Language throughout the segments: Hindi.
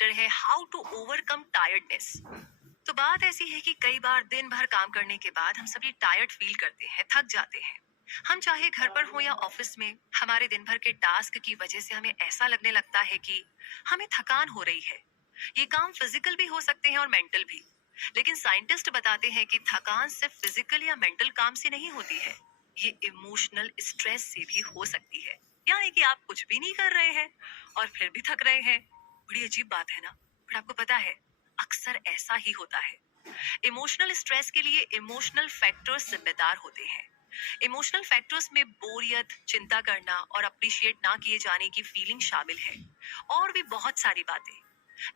चैप्टर है हाउ टू ओवरकम टायर्डनेस। तो बात ऐसी है कि कई बार दिन भर काम करने के बाद हम सभी टायर्ड फील करते हैं, थक जाते हैं। हम चाहे घर पर हो या ऑफिस में, हमारे दिन भर के टास्क की वजह से हमें ऐसा लगने लगता है कि हमें थकान हो रही है। ये काम फिजिकल भी हो सकते हैं और मेंटल भी। लेकिन साइंटिस्ट बताते हैं कि थकान सिर्फ फिजिकल या मेंटल काम से नहीं होती है, ये इमोशनल स्ट्रेस से भी हो सकती है। यानी कि आप कुछ भी नहीं कर रहे हैं और फिर भी थक रहे हैं। बड़ी अजीब बात है ना? पर आपको पता है, अक्सर ऐसा ही होता है। इमोशनल स्ट्रेस के लिए इमोशनल फैक्टर्स जिम्मेदार होते हैं। इमोशनल फैक्टर्स में बोरियत, चिंता करना और अप्रिशिएट ना किए जाने की फीलिंग शामिल है, और भी बहुत सारी बातें।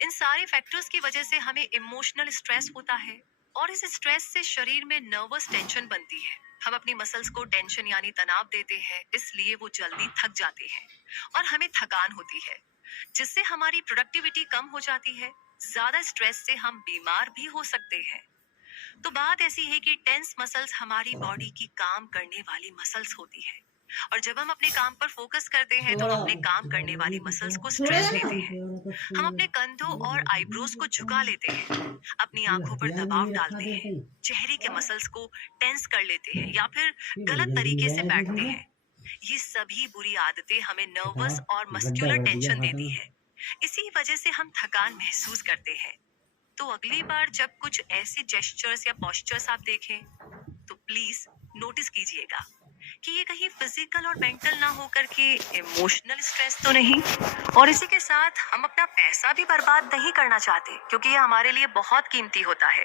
इन सारे फैक्टर्स की वजह से हमें इमोशनल स्ट्रेस होता है, और इस स्ट्रेस से शरीर में नर्वस टेंशन बनती है। हम अपनी मसल्स को टेंशन यानी तनाव देते हैं, इसलिए वो जल्दी थक जाते हैं और हमें थकान होती है, जिससे हमारी प्रोडक्टिविटी कम हो जाती है। ज्यादा स्ट्रेस से हम बीमार भी हो सकते हैं। तो बात ऐसी है कि टेंस मसल्स हमारी बॉडी की काम करने वाली मसल्स होती है, और जब हम अपने काम पर फोकस करते हैं तो हम अपने काम करने वाली मसल्स को स्ट्रेस देते हैं। हम अपने कंधों और आईब्रोज को झुका लेते हैं, अपनी आंखों पर दबाव डालते हैं, चेहरे के मसल्स को टेंस कर लेते हैं या फिर गलत तरीके से बैठते हैं। ये सभी बुरी आदतें हमें नर्वस और मस्कुलर टेंशन देती है। इसी वजह से हम थकान महसूस करते हैं। तो अगली बार जब कुछ ऐसे जेस्चर्स या पोस्चर्स आप देखें, तो प्लीज नोटिस कीजिएगा कि ये कहीं फिजिकल और मेंटल ना होकर के इमोशनल स्ट्रेस तो नहीं। और इसी के साथ हम अपना पैसा भी बर्बाद नहीं करना चाहते, क्योंकि ये हमारे लिए बहुत कीमती होता है।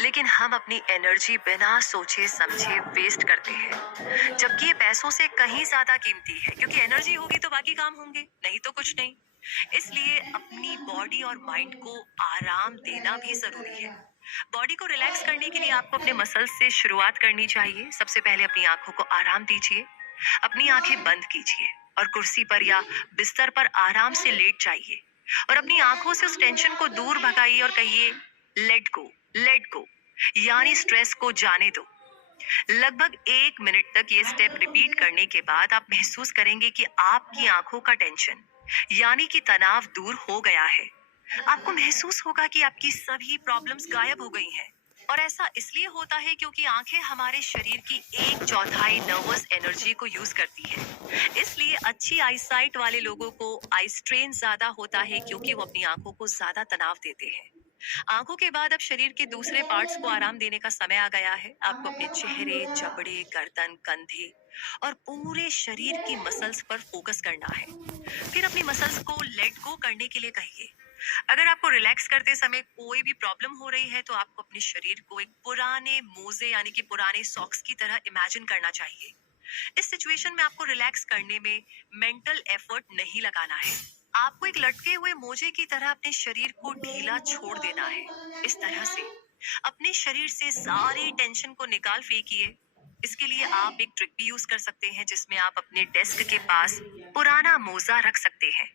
लेकिन हम अपनी एनर्जी बिना सोचे समझे वेस्ट करते हैं, जबकि ये पैसों से कहीं ज्यादा कीमती है, क्योंकि एनर्जी होगी तो बाकी काम होंगे, नहीं तो कुछ नहीं। इसलिए अपनी बॉडी और माइंड को आराम देना भी जरूरी है। बॉडी को रिलैक्स करने के लिए आपको अपने मसल्स से शुरुआत करनी चाहिए। सबसे पहले अपनी आंखों को आराम दीजिए, अपनी आंखें बंद कीजिए और कुर्सी पर या बिस्तर पर आराम से लेट जाइए, और अपनी आंखों से उस टेंशन को दूर भगाइए और कहिए लेट गो, यानी स्ट्रेस को जाने दो। लगभग 1 मिनट तक ये स्टेप रिपीट करने के बाद आप महसूस करेंगे कि आपकी आंखों का टेंशन यानी कि तनाव दूर हो गया है। आपको महसूस होगा कि आपकी सभी प्रॉब्लम्स गायब हो गई हैं। और ऐसा इसलिए होता है क्योंकि आंखें हमारे शरीर की 1/4 नर्वस एनर्जी को यूज करती है। इसलिए अच्छी आईसाइट वाले लोगों को आई स्ट्रेन ज्यादा होता है, क्योंकि वो अपनी आंखों को ज्यादा तनाव देते हैं। आंखों के बाद अब शरीर के दूसरे पार्ट्स को आराम देने का समय आ गया है। आपको अपने चेहरे, जबड़े, गर्दन, कंधे और पूरे शरीर की मसल्स पर फोकस करना है। फिर अपनी मसल्स को लेट गो करने के लिए कहिए। अगर आपको रिलैक्स करते समय कोई भी प्रॉब्लम हो रही है, तो आपको अपने शरीर को एक पुराने मोजे यानी कि पुराने सॉक्स की तरह इमेजिन करना चाहिए। इस सिचुएशन में आपको रिलैक्स करने में मेंटल एफर्ट नहीं लगाना है। आपको एक लटके हुए मोजे की तरह अपने शरीर को ढीला छोड़ देना है। इस तरह से अपने शरीर से सारी टेंशन को निकाल फेंकिए। इसके लिए आप एक ट्रिक भी यूज कर सकते हैं, जिसमें आप अपने डेस्क के पास पुराना मोजा रख सकते हैं,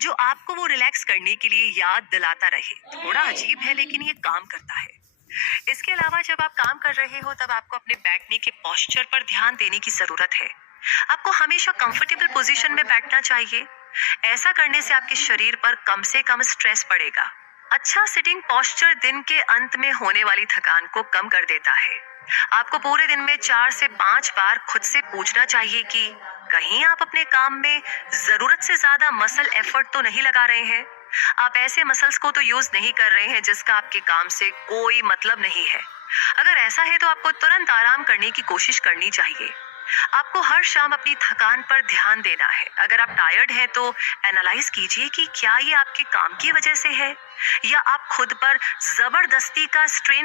जो आपको वो रिलैक्स करने के लिए याद दिलाता रहे। थोड़ा अजीब है, लेकिन ये काम करता है। इसके अलावा जब आप काम कर रहे हो, तब आपको अपने बैठने के पोस्चर पर ध्यान देने की जरूरत है। आपको हमेशा कंफर्टेबल पोजीशन में बैठना चाहिए। ऐसा करने से आपके शरीर पर कम से कम स्ट्रेस पड़ेगा। अच्छा सिटिंग पोस्चर दिन के अंत में होने वाली थकान को कम कर देता है। आपको पूरे दिन में 4 से 5 बार खुद से पूछना चाहिए कि कहीं आप अपने काम में जरूरत से ज्यादा मसल एफर्ट तो नहीं लगा रहे हैं। आप ऐसे मसल्स को तो यूज नहीं कर रहे हैं जिसका आपके काम से कोई मतलब नहीं है। अगर ऐसा है तो आपको तुरंत आराम करने की कोशिश करनी चाहिए। आपको हर शाम अपनी थकान पर ध्यान देना है। अगर आप टायर्ड हैं तो एनालाइज कीजिए कि क्या ये आपके काम की वजह से है, या आप खुद पर जबरदस्ती का स्ट्रेन